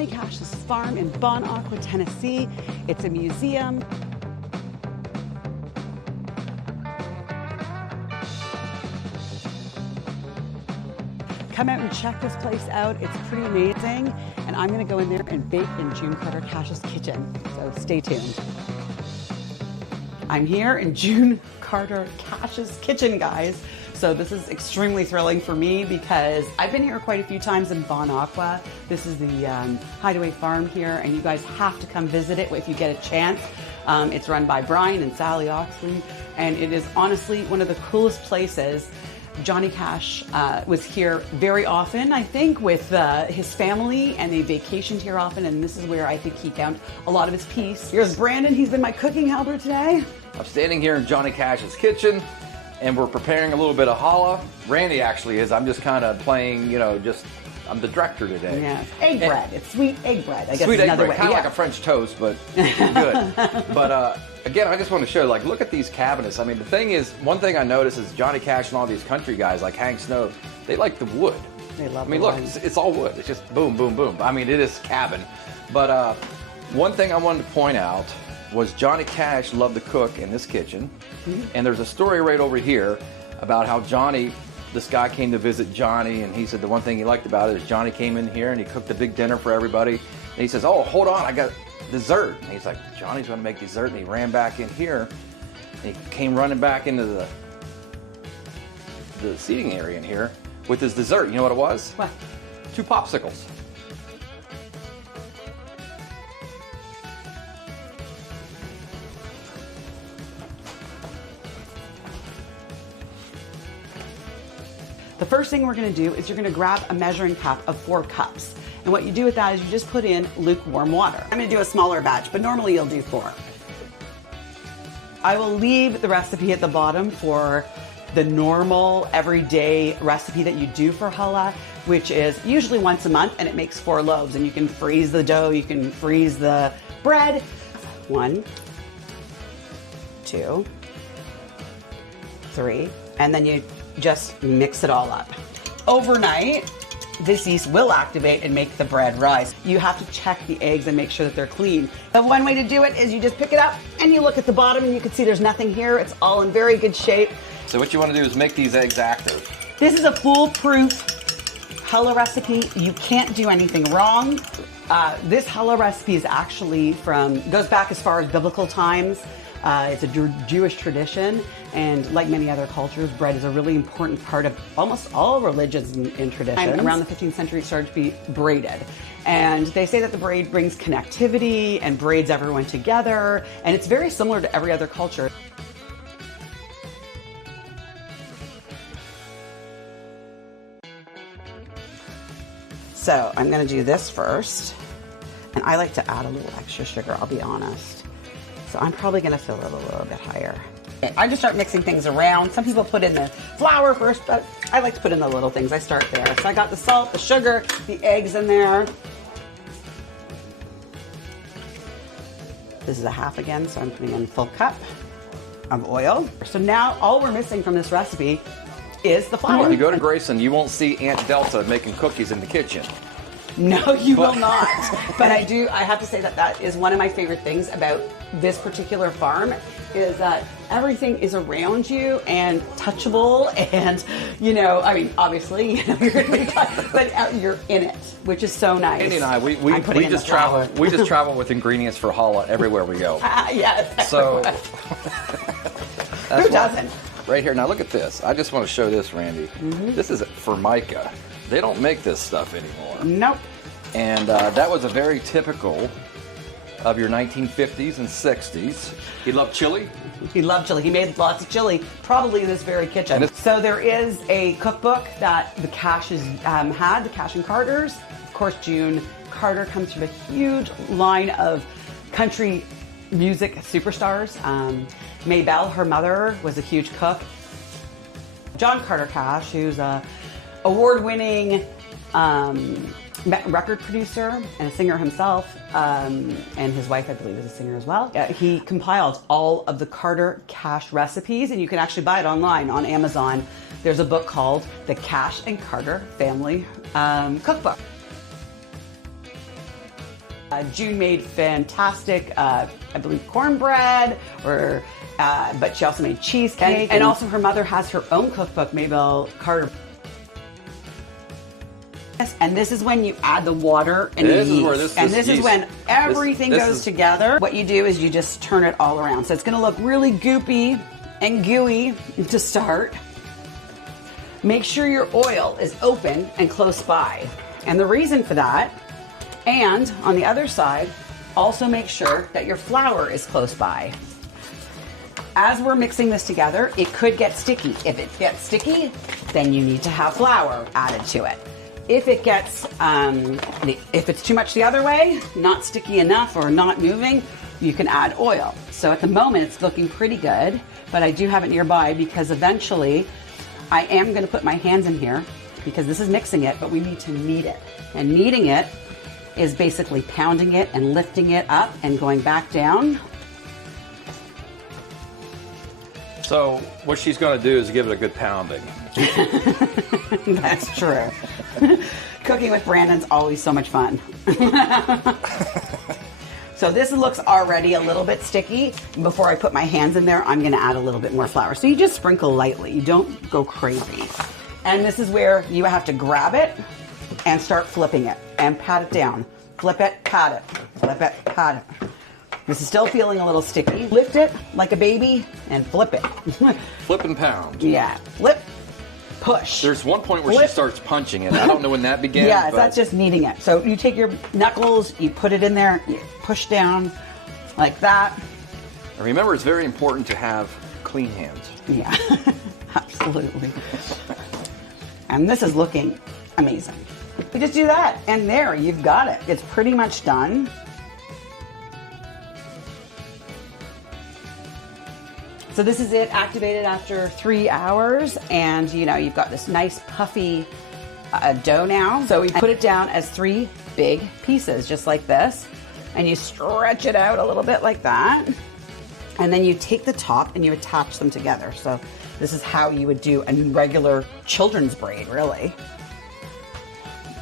Johnny Cash's farm in Bon Aqua, Tennessee. It's a museum. Come out and check this place out. It's pretty amazing. And I'm gonna go in there and bake in June Carter Cash's kitchen. So stay tuned. I'm here in June Carter Cash's kitchen, guys. So this is extremely thrilling for me because I've been here quite a few times in Bon Aqua. This is the Hideaway Farm here, and you guys have to come visit it if you get a chance. It's run by Brian and Sally Oxley, and it is honestly one of the coolest places. Johnny Cash was here very often, I think, with his family, and they vacationed here often, and this is where I think he found a lot of his peace. Here's Brandon. He's been my cooking helper today. I'm standing here in Johnny Cash's kitchen, and we're preparing a little bit of challah. Randy actually is. I'm just kind of playing, I'm the director today. Yeah, egg bread. It's sweet egg bread, I guess. Sweet is egg bread, kind of yeah. like a French toast, but good. But again, I just want to show, look at these cabinets. I mean, the thing is, one thing I notice is Johnny Cash and all these country guys like Hank Snow, they like the wood. They love I mean, the look, wood. it's all wood. It's just boom, boom, boom. I mean, it is cabin. But one thing I wanted to point out was Johnny Cash loved to cook in this kitchen. Mm-hmm. And there's a story right over here about how this guy came to visit Johnny, and he said the one thing he liked about it is Johnny came in here and he cooked a big dinner for everybody. And he says, oh, hold on, I got dessert. And he's like, Johnny's gonna make dessert. And he ran back in here, and he came running back into the seating area in here with his dessert. You know what it was? What? 2 popsicles. The first thing we're gonna do is you're gonna grab a measuring cup of 4 cups. And what you do with that is you just put in lukewarm water. I'm gonna do a smaller batch, but normally you'll do 4. I will leave the recipe at the bottom for the normal everyday recipe that you do for challah, which is usually once a month, and it makes 4 loaves. And you can freeze the dough, you can freeze the bread. 1, 2, 3, and then you just mix it all up. Overnight, this yeast will activate and make the bread rise. You have to check the eggs and make sure that they're clean. The one way to do it is you just pick it up and you look at the bottom and you can see there's nothing here. It's all in very good shape. So what you want to do is make these eggs active. This is a foolproof challah recipe. You can't do anything wrong. This challah recipe is actually goes back as far as biblical times. It's a Jewish tradition, and like many other cultures, bread is a really important part of almost all religions and traditions. Around the 15th century, it started to be braided. And they say that the braid brings connectivity and braids everyone together, and it's very similar to every other culture. So I'm gonna do this first, and I like to add a little extra sugar, I'll be honest. So I'm probably gonna fill it a little bit higher. I just start mixing things around. Some people put in the flour first, but I like to put in the little things. I start there. So I got the salt, the sugar, the eggs in there. This is a half again, so I'm putting in a full cup of oil. So now all we're missing from this recipe is the flour. If you go to Grayson, you won't see Aunt Delta making cookies in the kitchen. No, you will not. But I have to say that is one of my favorite things about this particular farm, is that everything is around you and touchable, and I mean, obviously, you're gonna be but you're in it, which is so nice. Andy and I, we just travel. We just travel with ingredients for challah everywhere we go. Yes. So who doesn't? Right here. Now look at this. I just want to show this, Randy. Mm-hmm. This is Formica. They don't make this stuff anymore. Nope. And that was a very typical of your 1950s and 60s. He loved chili. He loved chili. He made lots of chili, probably in this very kitchen. So there is a cookbook that the Cashes had, the Cash and Carters. Of course, June Carter comes from a huge line of country music superstars. Maybelle, her mother, was a huge cook. John Carter Cash, who's a award-winning record producer and a singer himself, and his wife, I believe, is a singer as well. He compiled all of the Carter Cash recipes, and you can actually buy it online on Amazon. There's a book called The Cash and Carter Family Cookbook. June made fantastic, I believe, cornbread, but she also made cheesecake. And also her mother has her own cookbook, Mabel Carter. And this is when you add the water and the yeast. This is when everything goes together. What you do is you just turn it all around. So it's going to look really goopy and gooey to start. Make sure your oil is open and close by. And the reason for that, and on the other side, also make sure that your flour is close by. As we're mixing this together, it could get sticky. If it gets sticky, then you need to have flour added to it. If it gets, if it's too much the other way, not sticky enough or not moving, you can add oil. So at the moment, it's looking pretty good, but I do have it nearby because eventually I am going to put my hands in here because this is mixing it, but we need to knead it. And kneading it is basically pounding it and lifting it up and going back down. So what she's going to do is give it a good pounding. That's true. Cooking with Brandon's always so much fun. So this looks already a little bit sticky. Before I put my hands in there, I'm going to add a little bit more flour. So you just sprinkle lightly. You don't go crazy. And this is where you have to grab it and start flipping it and pat it down. Flip it, pat it, flip it, pat it. This is still feeling a little sticky. Lift it like a baby and flip it. Flip and pound. Yeah, flip, push. There's one point where flip. she starts punching it. I don't know when that began. Yeah, but that's just kneading it. So you take your knuckles, you put it in there, you push down like that. And remember, it's very important to have clean hands. Yeah, absolutely. And this is looking amazing. You just do that, and there, you've got it. It's pretty much done. So this is it, activated after 3 hours, and you know, you've got this nice puffy dough now. So we put it down as 3 big pieces, just like this, and you stretch it out a little bit like that, and then you take the top and you attach them together. So this is how you would do a regular children's braid, really.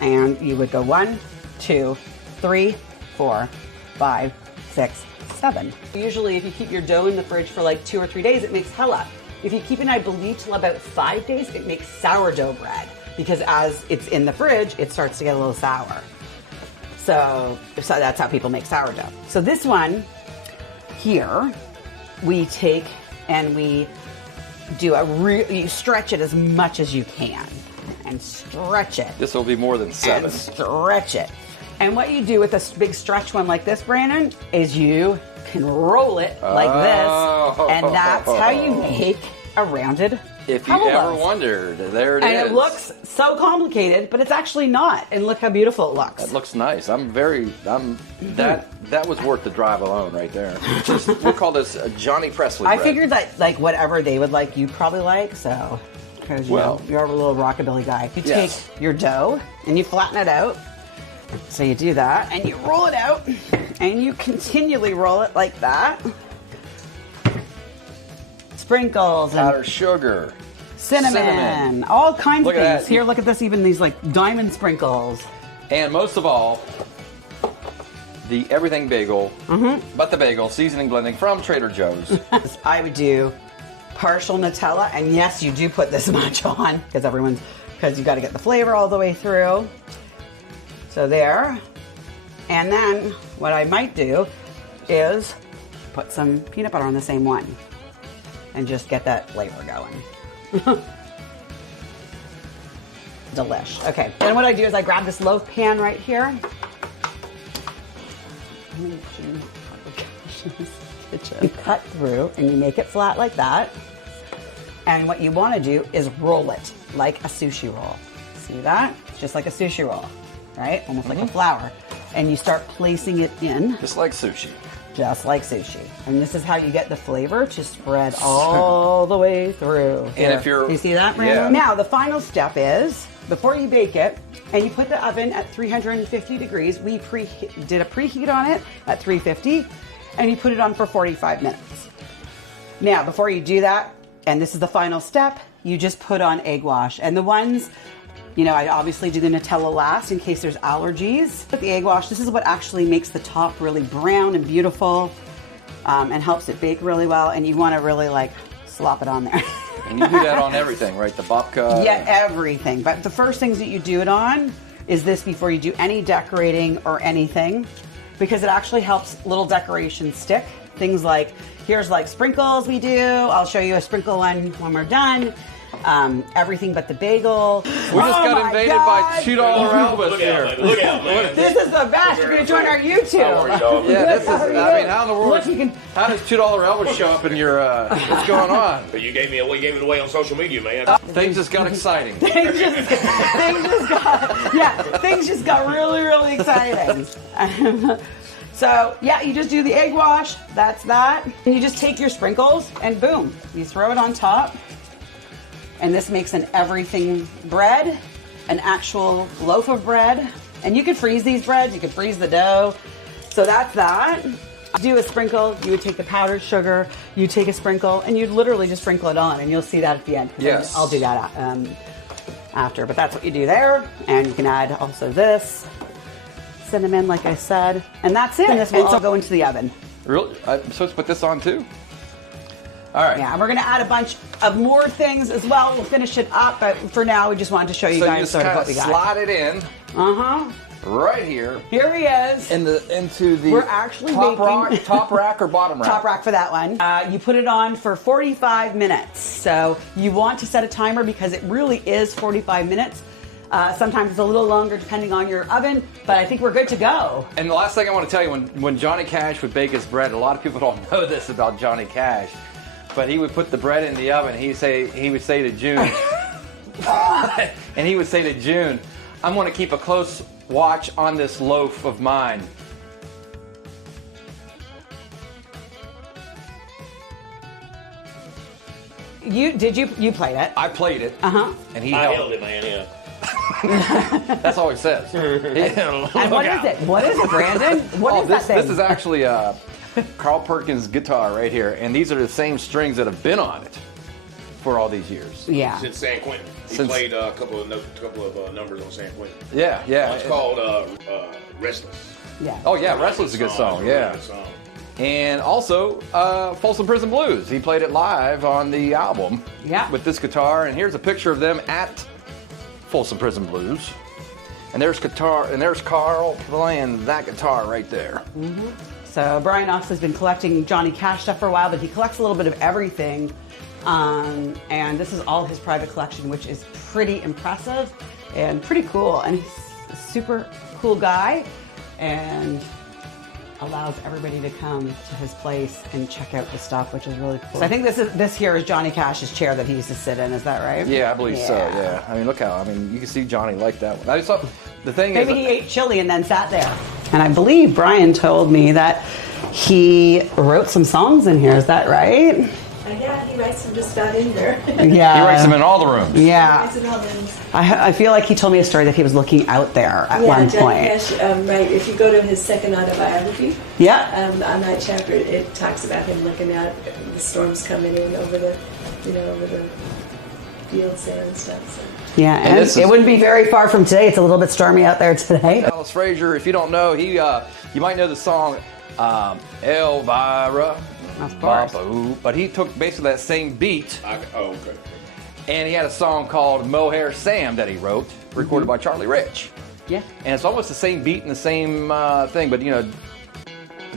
And you would go 1, 2, 3, 4, 5, 6, 7. Usually if you keep your dough in the fridge for like 2 or 3 days, it makes hella. If you keep it, I believe, till about 5 days, it makes sourdough bread, because as it's in the fridge, it starts to get a little sour. So that's how people make sourdough. So this one here, we take and we do you stretch it as much as you can, and stretch it. This will be more than 7. And stretch it. And what you do with a big stretch one like this, Brandon, is you can roll it like this, and that's how you make a rounded If you hella ever loaf. wondered, there it is. And it looks so complicated, but it's actually not. And look how beautiful it looks. That looks nice. That was worth the drive alone right there. We'll call this Johnny Presley I bread. figured that like whatever they would like, you'd probably like, so because you're a little rockabilly guy. You take your dough and you flatten it out. So you do that and you roll it out and you continually roll it like that. Sprinkles and powdered sugar, cinnamon, all kinds Look of at things. that. Here, look at this, even these like diamond sprinkles. and most of all, the everything bagel, but the bagel seasoning blending from Trader Joe's. I would do partial Nutella, and yes, you do put this much on because you got to get the flavor all the way through. So there, and then what I might do is put some peanut butter on the same one, and just get that flavor going. Delish. Okay, then what I do is I grab this loaf pan right here. You cut through and you make it flat like that. And what you want to do is roll it like a sushi roll. See that? Just like a sushi roll, right? Almost like a flower. And you start placing it in. Just like sushi. Just like sushi. And this is how you get the flavor to spread all the way through. And if you're... You see that, Brandon? Yeah. Now, the final step is, before you bake it, and you put the oven at 350 degrees, we did a preheat on it at 350, and you put it on for 45 minutes. Now, before you do that, and this is the final step, you just put on egg wash. And the ones You know, I obviously do the Nutella last in case there's allergies. With the egg wash, this is what actually makes the top really brown and beautiful, and helps it bake really well. And you want to really like slop it on there. And you do that on everything, right? The babka. Yeah, everything. But the first things that you do it on is this before you do any decorating or anything, because it actually helps little decorations stick. Things like, here's like sprinkles we do. I'll show you a sprinkle one when we're done. Everything but the bagel. We just got invaded by $2 Elvis here. Look out, man. This is the best. You're going to join our YouTube. Yeah, this is, I mean, how in the world, how does $2 Elvis show up in your, what's going on? But you gave it away on social media, man. Things just got exciting. Things just got really, really exciting. So yeah, you just do the egg wash, that's that. And you just take your sprinkles and boom, you throw it on top. And this makes an everything bread, an actual loaf of bread. And you could freeze these breads, you could freeze the dough. So that's that. Do a sprinkle, you would take the powdered sugar, you take a sprinkle, and you'd literally just sprinkle it on, and you'll see that at the end. Yes. I'll do that after, but that's what you do there. And you can add also this, cinnamon, like I said, and that's it. And this will all go into the oven. Really? I'm supposed to put this on too? All right. Yeah, and we're gonna add a bunch of more things as well. We'll finish it up, but for now, we just wanted to show you So you guys just sort of kind what of we got. slide it in right here Here he is. into the We're actually top rack or bottom rack? Top rack for that one. You put it on for 45 minutes. So you want to set a timer because it really is 45 minutes. Sometimes it's a little longer depending on your oven, but I think we're good to go. And the last thing I want to tell you, when Johnny Cash would bake his bread, a lot of people don't know this about Johnny Cash, but he would put the bread in the oven. He would say to June, and he would say to June, I'm going to keep a close watch on this loaf of mine. You played it? I played it, and he I held held it, man, yeah. That's all he says. And what is it? What is it, Brandon? What is that thing? This is actually Carl Perkins' guitar right here, and these are the same strings that have been on it for all these years. Yeah. Since San Quentin. He played a couple of numbers on San Quentin. Yeah, yeah. It's called Restless. Yeah. Oh yeah, Restless is a good song. Yeah. And also Folsom Prison Blues. He played it live on the album. Yeah. With this guitar, and here's a picture of them at Folsom Prison Blues. And there's Carl playing that guitar right there. Mm-hmm. So Brian Knox has been collecting Johnny Cash stuff for a while, but he collects a little bit of everything. And this is all his private collection, which is pretty impressive and pretty cool. And he's a super cool guy and allows everybody to come to his place and check out the stuff, which is really cool. So I think this here is Johnny Cash's chair that he used to sit in. Is that right? Yeah, I believe so. Yeah. I mean, look how. I mean, you can see Johnny like that one. I just thought the thing Maybe is, he ate chili and then sat there. And I believe Brian told me that he wrote some songs in here. Is that right? Yeah, he writes them just about in there. Yeah. he writes them in all the rooms. Yeah. He writes in all rooms. I feel like he told me a story that he was looking out there at one Johnny point. Cash, right. If you go to his second autobiography, Yeah. on that chapter, it talks about him looking out the storms coming in over the fields there and stuff. So. Yeah, and it wouldn't be very far from today. It's a little bit stormy out there today. Alice Frazier, if you don't know, you might know the song Elvira. Of course. But he took basically that same beat, Okay. and he had a song called Mohair Sam that he wrote, recorded by Charlie Rich. Yeah. And it's almost the same beat and the same thing, but you know,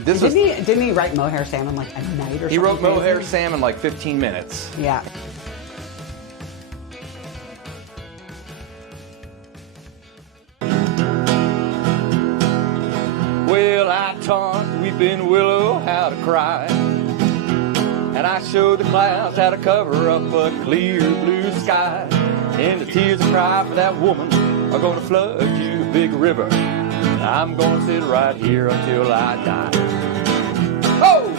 this was. Didn't he write Mohair Sam in like a night or something? He wrote crazy? Mohair Sam in like 15 minutes. Yeah. Well, I taught weeping willow how to cry, and I showed the clouds how to cover up a clear blue sky. And the tears I cry for that woman are gonna flood you a big river. And I'm gonna sit right here until I die. Oh!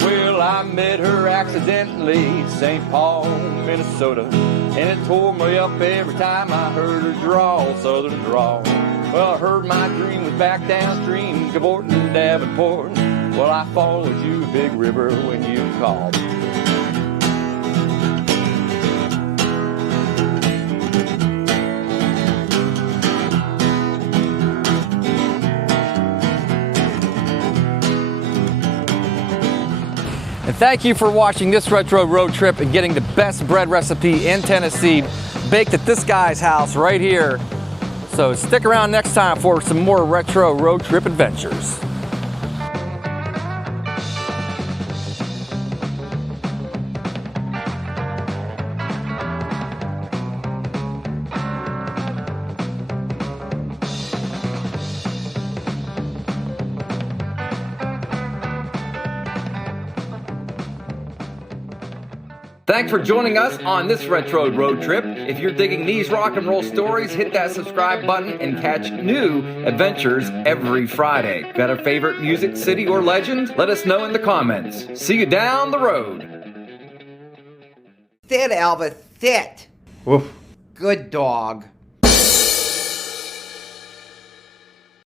Well, I met her accidentally, St. Paul, Minnesota, and it tore me up every time I heard her drawl, southern drawl. Well, I heard my dream was back downstream, cavorting Davenport. Well, I followed you, big river, when you called. And thank you for watching this retro road trip and getting the best bread recipe in Tennessee baked at this guy's house right here. So stick around next time for some more retro road trip adventures. Thanks for joining us on this retro road trip. If you're digging these rock and roll stories, hit that subscribe button and catch new adventures every Friday. Got a favorite music, city, or legend? Let us know in the comments. See you down the road. Sit, Elvis, sit. Woof. Good dog.